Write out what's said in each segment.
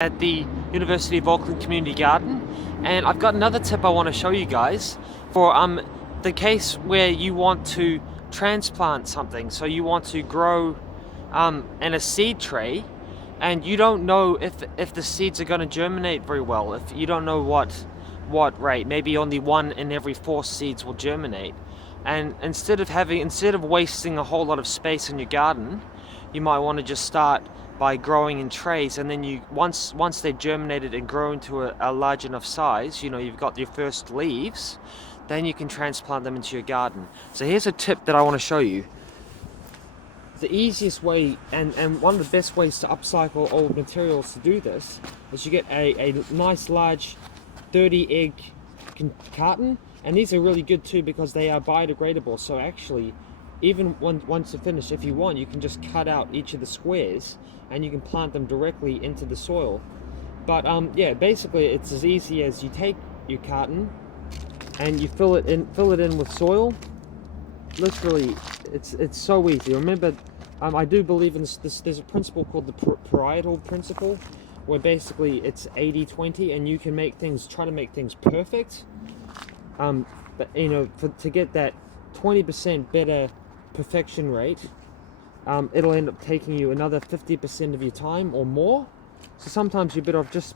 At the University of Auckland Community Garden, and I've got another tip I want to show you guys for the case where you want to transplant something. So you want to grow in a seed tray, and you don't know if the seeds are going to germinate very well. If you don't know what rate, maybe only 1 in every 4 seeds will germinate. And instead of wasting a whole lot of space in your garden, you might want to just start by growing in trays, and then you once they've germinated and grown to a large enough size, you know, you've got your first leaves, then you can transplant them into your garden. So here's a tip that I want to show you. The easiest way and one of the best ways to upcycle old materials to do this is you get a nice large 30 egg carton, and these are really good too because they are biodegradable. So actually, even once they're finished, if you want, you can just cut out each of the squares and you can plant them directly into the soil. But yeah, basically it's as easy as you take your carton and you fill it in with soil. Literally, it's so easy. Remember, I do believe in this. There's a principle called the Pareto principle, where basically it's 80-20, and you can try to make things perfect. But you know, to get that 20% better perfection rate, it'll end up taking you another 50% of your time or more. So sometimes you're better off just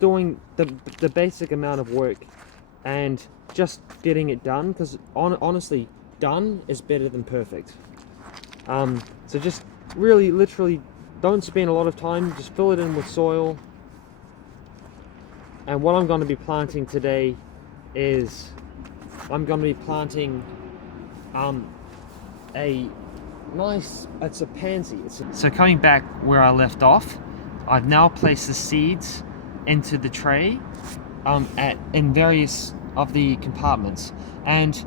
doing the basic amount of work and just getting it done, because honestly, done is better than perfect. So just really, literally, don't spend a lot of time. Just fill it in with soil. And what I'm going to be planting today is I'm going to be planting it's a pansy. So coming back where I left off, I've now placed the seeds into the tray in various of the compartments, and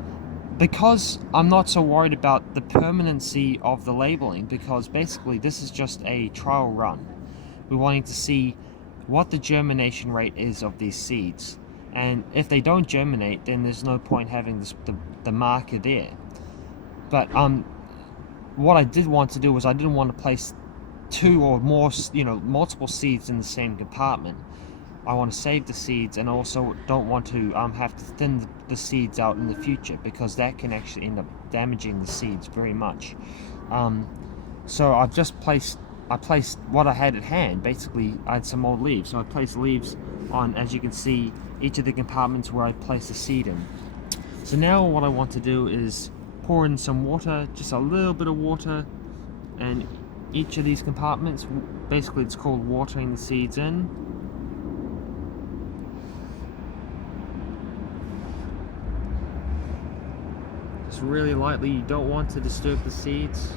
because I'm not so worried about the permanency of the labeling, because basically this is just a trial run. We're wanting to see what the germination rate is of these seeds, and if they don't germinate, then there's no point having the marker there. But what I did want to do was I didn't want to place 2 or more, multiple seeds in the same compartment. I want to save the seeds, and also don't want to have to thin the seeds out in the future, because that can actually end up damaging the seeds very much. So I placed what I had at hand. Basically, I had some old leaves, so I placed leaves on, as you can see, each of the compartments where I placed the seed in. So now what I want to do is pour in some water, just a little bit of water, and each of these compartments. Basically, it's called watering the seeds in. Just really lightly. You don't want to disturb the seeds.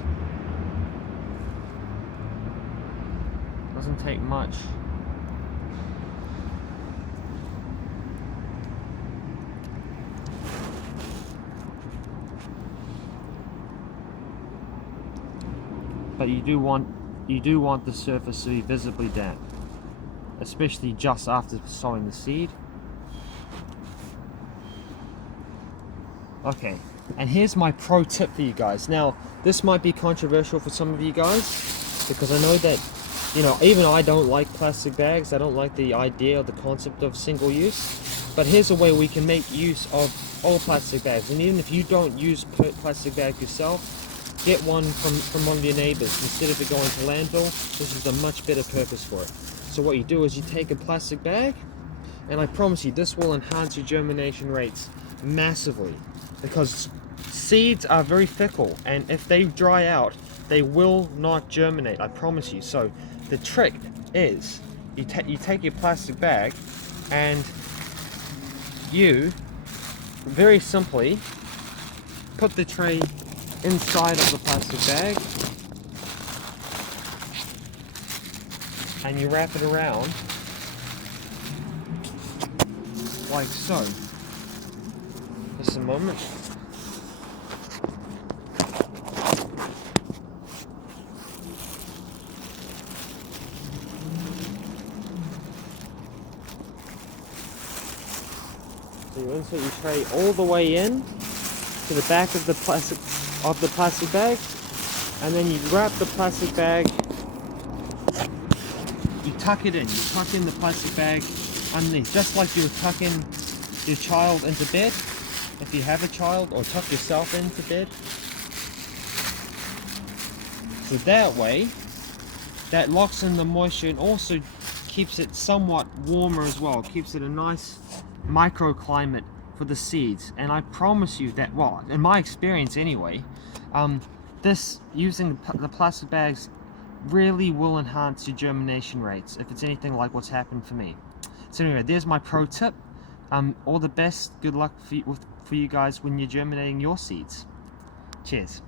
Doesn't take much. But you do want the surface to be visibly damp, especially just after sowing the seed. Okay, and here's my pro tip for you guys. Now, this might be controversial for some of you guys, because I know that, even I don't like plastic bags. I don't like the idea or the concept of single use. But here's a way we can make use of all plastic bags. And even if you don't use plastic bags yourself, get one from one of your neighbors. Instead of it going to landfill, this is a much better purpose for it. So what you do is you take a plastic bag, and I promise you this will enhance your germination rates massively, because seeds are very fickle, and if they dry out, they will not germinate, I promise you. So the trick is you take your plastic bag, and you very simply put the tray inside of the plastic bag, and you wrap it around like so. Just a moment. So you insert your tray all the way in to the back of the plastic bag, and then you wrap the plastic bag. You tuck it in. You tuck in the plastic bag underneath, just like you would tuck in your child into bed, if you have a child, or tuck yourself into bed. So that way, that locks in the moisture and also keeps it somewhat warmer as well. Keeps it a nice microclimate for the seeds. And I promise you that, well, in my experience anyway, this using the plastic bags really will enhance your germination rates if it's anything like what's happened for me. So anyway, there's my pro tip. All the best. Good luck for you guys when you're germinating your seeds. Cheers.